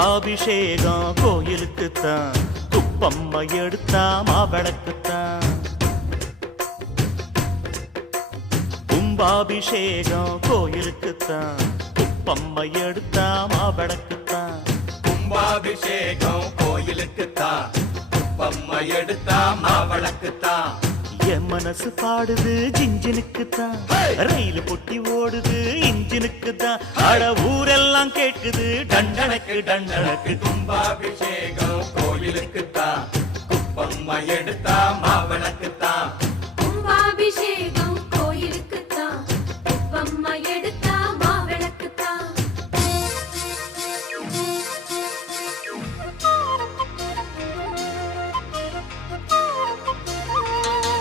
கும்பாபிஷேகம் கோயிலுக்குத்தான், குப்பம்மை எடுத்தா மாவிளக்குத்தான். கும்பாபிஷேகம் கோயிலுக்குத்தான், குப்பம்மை எடுத்தா மாவிளக்குத்தான். கும்பாபிஷேகம் கோயிலுக்குத்தான், குப்பம்மை எடுத்தா மாவிளக்குத்தான். என் மனசு பாடுது ஜிஞ்சினுக்குத்தான், ரயில் பொட்டி ஓடுது இன்ஜினுக்குத்தான். அட ஊரெல்லாம் கேட்குது டண்டனக்கு டண்டனக்கு. கும்பாபிஷேகம் கோயிலுக்குத்தான், குப்பம்மை எடுத்தா மாவிளக்குத்தான்.